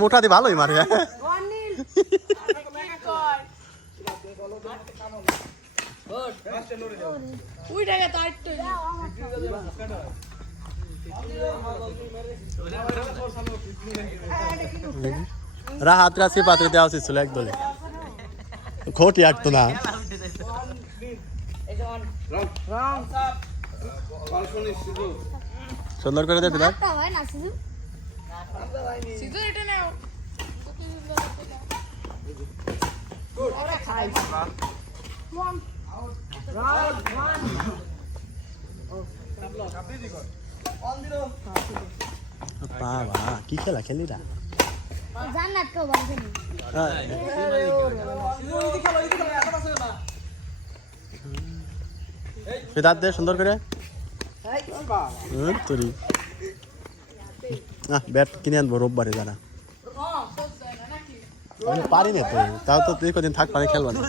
মোটা দি ভালোই মারে রাহাত রাশি পাত্রে দেওয়া উচিত ছিল একদলে খোটি আঁকতো না সুন্দর করে দেখতে দেখ বাবা কি খেলা খেলি না সিদ্ধার্থ দে সুন্দর করে তোরি ব্যাট কিনে আনবো রোববারে জানা আমি পারি না তো তাও তো তুই কদিন থাক পারে খেলবা না